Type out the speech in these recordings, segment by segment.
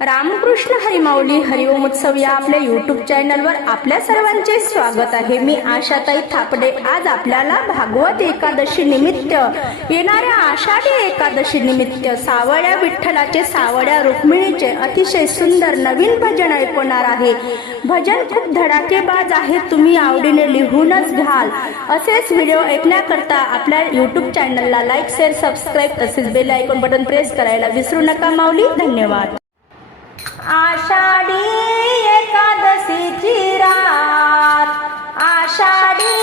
रामकृष्ण हरिमाऊली हरिओम उत्सव या आपल्या यूट्यूब चॅनलवर आपल्या सर्वांचे स्वागत आहे। मी आशाताई थापडे। आज आपल्याला भागवत एकादशी निमित्त येणाऱ्या आषाढी एकादशी निमित्त सावळ्या विठ्ठलाचे सावळ्या रुक्मिणीचे अतिशय सुंदर नवीन भजन ऐकवणार आहे। भजन खूप धडाकेबाज आहे, तुम्ही आवडीने लिहूनच घ्याल। असेच व्हिडिओ ऐकण्याकरता आपल्या यूट्यूब चॅनलला लाईक शेअर सबस्क्राईब तसेच बेल आयकॉन बटन प्रेस करायला विसरू नका माऊली। धन्यवाद। आषाढी एकादशीची रात, आषाढी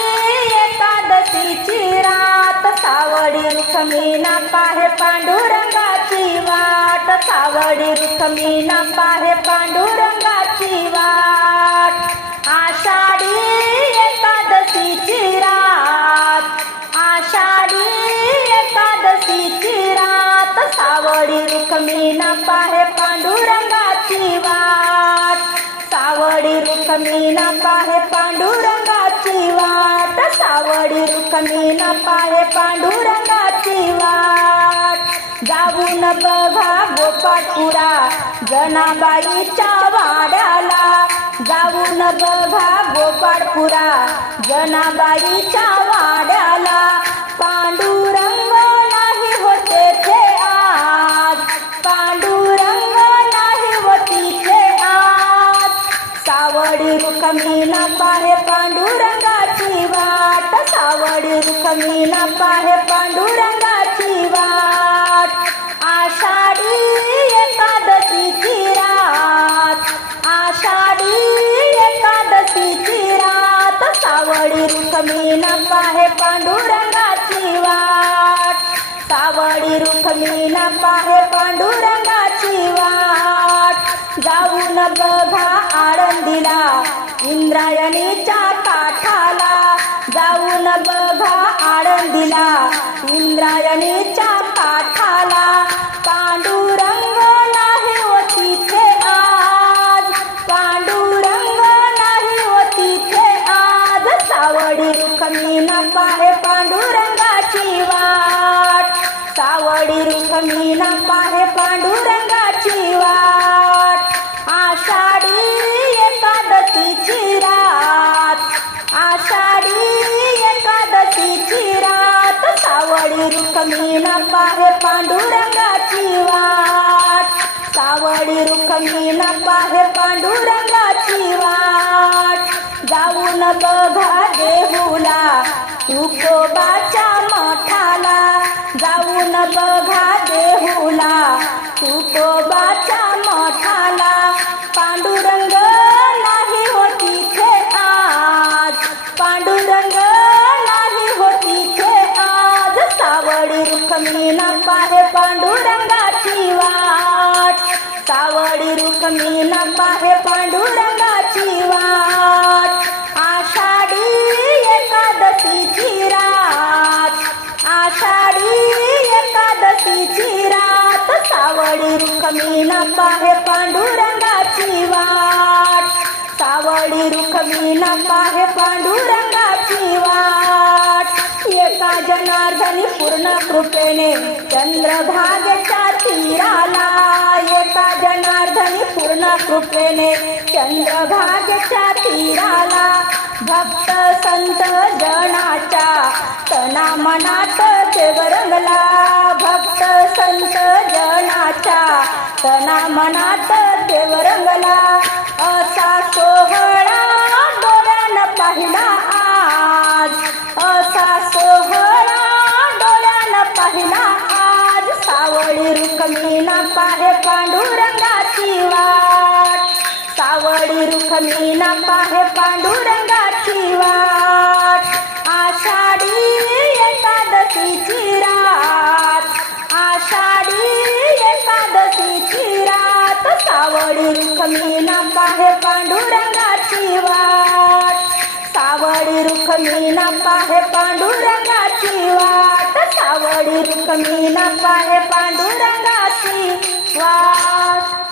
एकादशीची रात, सावळी रुक्मिणी पाहे पांडुरंगाची वाट, सावळी रुक्मिणी पाहे पांडुरंगाची वाट। आषाढी एकादशीची रात, आषाढी एकादशीची रात, सावळी रुक्मिणी पाहे पांडुरंगाची वाट, सावळी रुक्मिणी पाहे पांडुरंगाची वाट, सावळी रुक्मिणी पाहे पांडुरंगाची वाट। जाऊन बघा गोपाळपुरा जनाबाईच्या वाड्याला, जाऊन बघा गोपाळपुरा जनाबाईच्या वाड्याला, पांडुरंग नाही होते थे आज, पांडुरंग नाही होती थे आज। सावळी रुक्मिणी पाहे पांडुरंगाची वाट, सावळी रुक्मिणी पाहे पांडुरंगाची वाट। आषाढी एकादशीची रात, आषाढी एकादशीची रात, सावळी रुक्मिणी पाहे पांडुरंगाची वाट, सावळी रुक्मिणी पाहे पांडुरंगाची वाट। जाऊन बघा आळंदीला इंद्रायणीच्या काठाला, जाऊन बघा आळंदीला इंद्रायणीच्या काठाला, पांडुरंग नाही होती थे आज, पांडुरंग नाही होती थे आज। सावळी रुक्मिणी पाहे पांडुरंगाची वाट, सावळी रुक्मिणी पाहे पांडुरंगाची वाट। आषाढी एकादशीची रात, आषाढी एकादशीची रात, सावळी रुक्मिणी पाहे पांडुरंगाची वाट, सावळी रुक्मिणी पाहे पांडुरंगाची वाट। जाऊन बघा देहूला तुकोबाच्या मठाला, जाऊन बघा देहूला तुकोबाच्या मठाला, पांडुरंग नाही होती थे आज, पांडुरंग नाही होती थे आज। सावळी रुक्मिणी पाहे पांडुरंगाची वाट, सावळी रुक्मिणी पाहे पांडुरंगाची वाट। आषाढी एकादशीची रात, आषाढी एकादशीची रात, सावळी रुक्मिणी पाहे पांडुरंगाची वाट, सावळी रुक्मिणी पाहे पांडुरंगाची वाट। एका जनार्दनी पूर्ण कृपेने चंद्रभागेच्या तीराला, एका जनार्दनी पूर्ण कृपेने चंद्रभागेच्या तीराला, भक्त संत जनाच्या तना मनात देव रंगला, भक्त संत जनाच्या तना मनात देव रंगला। असा सोहळा डोळ्यानं पाहिला आज, असा सोहळा डोळ्यानं पाहिला आज। सावळी रुक्मिणी पाहे पांडुरंगाची वाट, सावळी रुक्मिणी पाहे पांडुरंगाची वाट। आषाढी एकादशीची रात, आषाढी एकादशीची रात, सावळी रुक्मिणी पाहे पांडुरंगाची वाट, सावळी रुक्मिणी पाहे पांडुरंगाची वाट, सावळी रुक्मिणी पाहे पांडुरंगाची वाट।